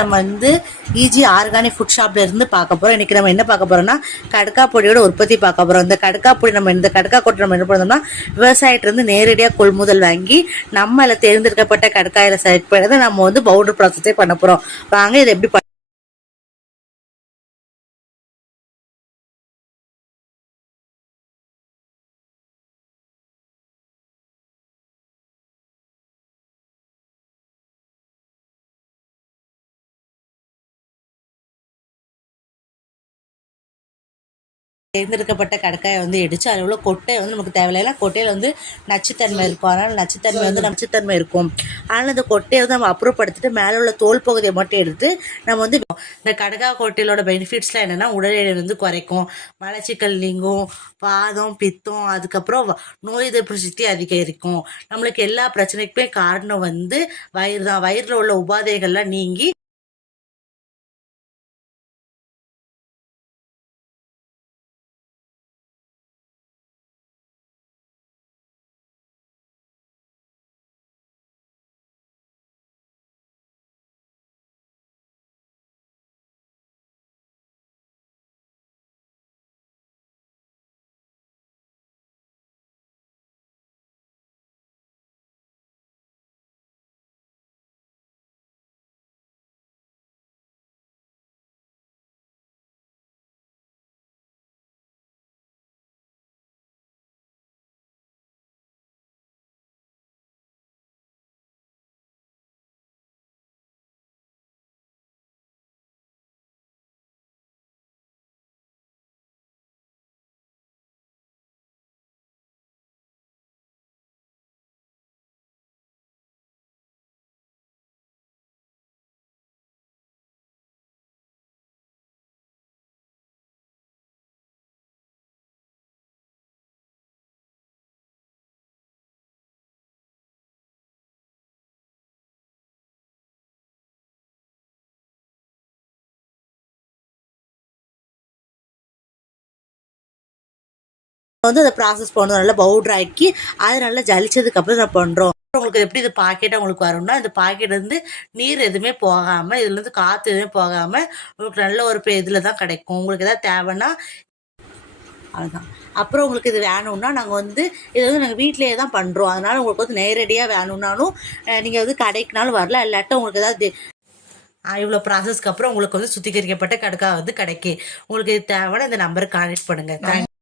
நம்ம வந்து EEG organic food ஷாப்ல இருந்து பார்க்க போறோம். இன்னைக்கு நம்ம என்ன பார்க்க போறோம்னா கடக்கா பொடியோட உற்பத்தி பார்க்க போறோம். இந்த கடக்கா பொடி இந்த கடக்கா கொட்டை நம்ம என்ன பண்ணோம்னா விவசாயிட்ட இருந்து நேரடியா கொள்முதல் வாங்கி நம்மள தேர்ந்தெடுக்கப்பட்ட கடக்காயில செலக்ட் பண்ணி நம்ம வந்து பவுடர் ப்ராசஸே பண்ண போறோம். வாங்க இதை எப்படி தேர்ந்தெடுக்கப்பட்ட கடக்காயை வந்து இடிச்சு அதில் உள்ள கொட்டை வந்து நமக்கு தேவையில்லை. கொட்டையில் வந்து நச்சுத்தன்மை இருக்கும். அதனால் நச்சுத்தன்மை இருக்கும். அதனால் இந்த கொட்டையை வந்து நம்ம அப்புறப்படுத்திட்டு மேலே உள்ள தோல் பகுதியை மட்டும் எடுத்து நம்ம வந்து இந்த கடக்கா கொட்டையிலோட பெனிஃபிட்ஸ்லாம் என்னென்னா உடல் எடை வந்து குறைக்கும், மலச்சிக்கல் நீங்கும், வாதம் பித்தம், அதுக்கப்புறம் நோய் எதிர்ப்பு சக்தி அதிகரிக்கும். நம்மளுக்கு எல்லா பிரச்சனைக்குமே காரணம் வந்து வயிறு தான். வயிறில் உள்ள உபாதைகள்லாம் நீங்கி வந்து அதை ப்ராசஸ் பண்ணணும். நல்லா பவுடர் ஆக்கி அதை நல்லா ஜலிச்சதுக்கப்புறம் நம்ம பண்ணுறோம். உங்களுக்கு எப்படி இது பாக்கெட்டாக உங்களுக்கு வரும்னா இந்த பாக்கெட் வந்து நீர் எதுவுமே போகாமல் இதுலேருந்து காற்று எதுவுமே போகாமல் உங்களுக்கு நல்ல ஒரு இதில் தான் கிடைக்கும். உங்களுக்கு எதாவது தேவைன்னா அதுதான். அப்புறம் உங்களுக்கு இது வேணும்னா நாங்கள் வந்து இதை வந்து நாங்கள் வீட்டிலேயே தான் பண்ணுறோம். அதனால் உங்களுக்கு வந்து நேரடியாக வேணும்னாலும் நீங்கள் வந்து கடைக்குனாலும் வரல, இல்லாட்ட உங்களுக்கு ஏதாவது இவ்வளோ ப்ராசஸ்க்கு அப்புறம் உங்களுக்கு வந்து சுத்திகரிக்கப்பட்ட கடக்கா வந்து கிடைக்கும். உங்களுக்கு இது தேவைன்னா இந்த நம்பருக்கு கான்டெக்ட் பண்ணுங்கள். தேங்க்ஸ்.